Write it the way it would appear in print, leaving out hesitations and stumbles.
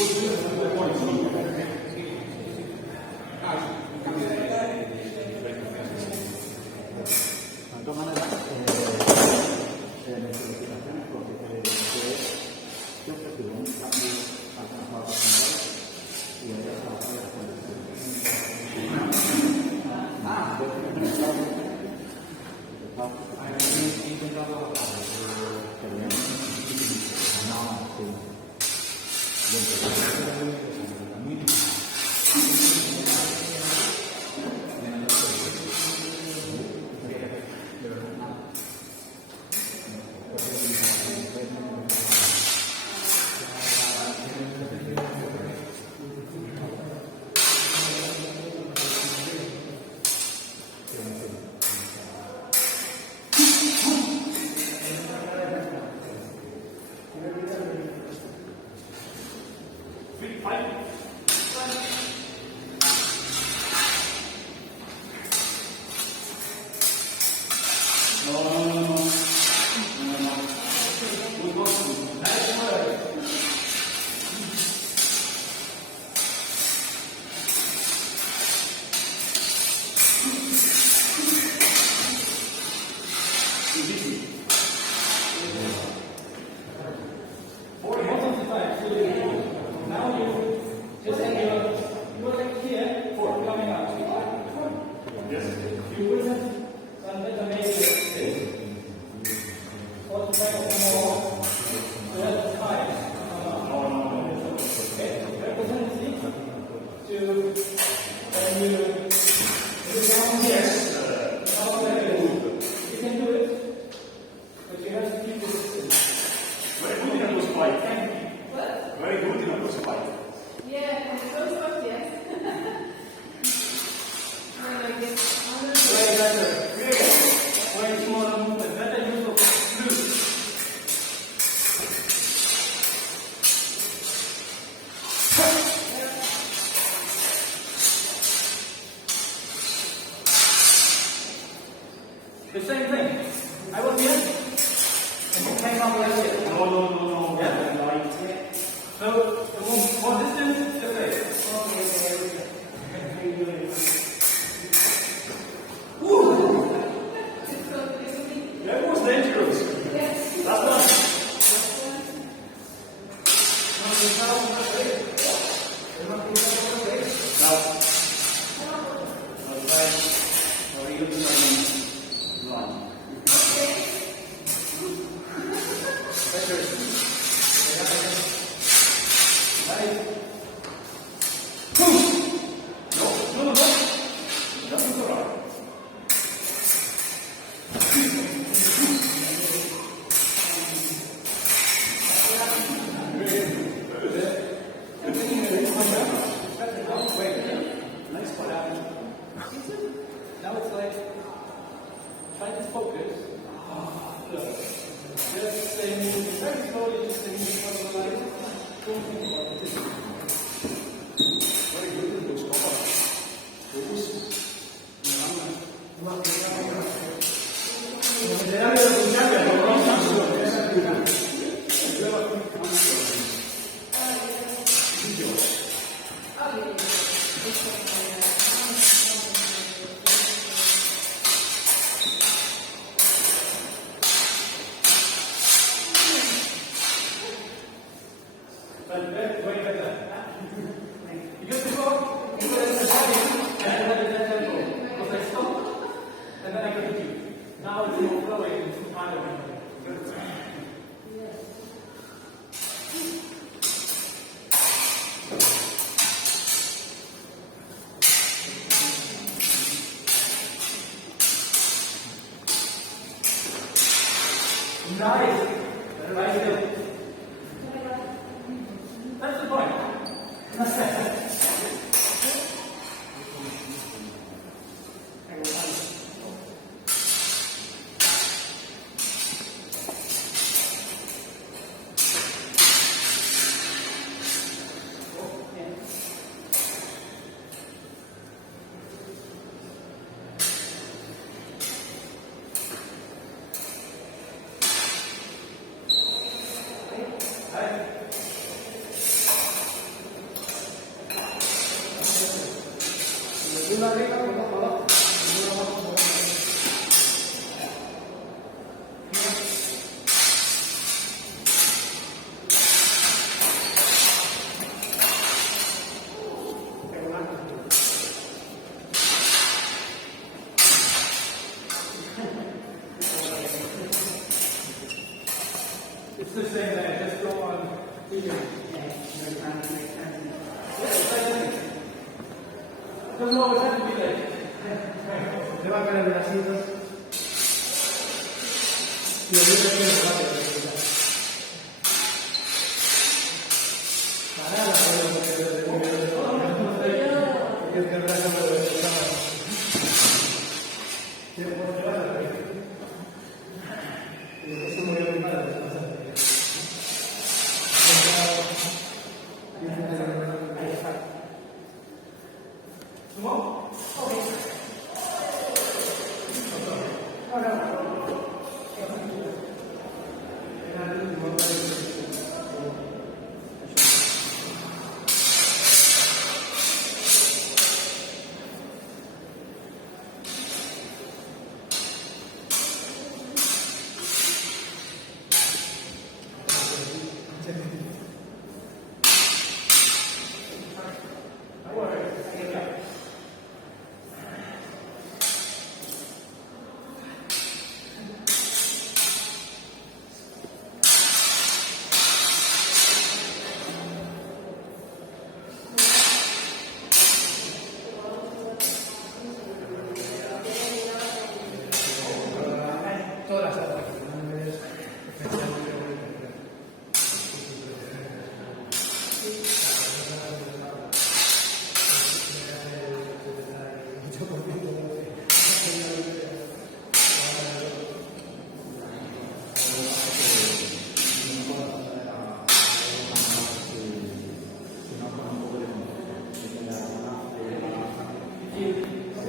De todas maneras, en investigaciones lo que siempre ha sido un cambio alcanzado a central y hay que trabajar las condiciones. The same thing. I was here, and you came up like this. No. Yeah? So, for distance, just say. Woo! That was dangerous. That's one. Now it's like, try to focus. Just say, very slowly, just say, visualize. Don't think about it. Very good. Looks Because before, you were in the body, and then I did that tempo. Because I stopped, and then I continue. Now it's more flowing, it's kind of nice. Right there. That's the point. It's the same there, just go on here. Doesn't always have to be like. Le va a caer el bracito. Y ahorita tiene que bajar. Parada, porque el brazo lo debe estar.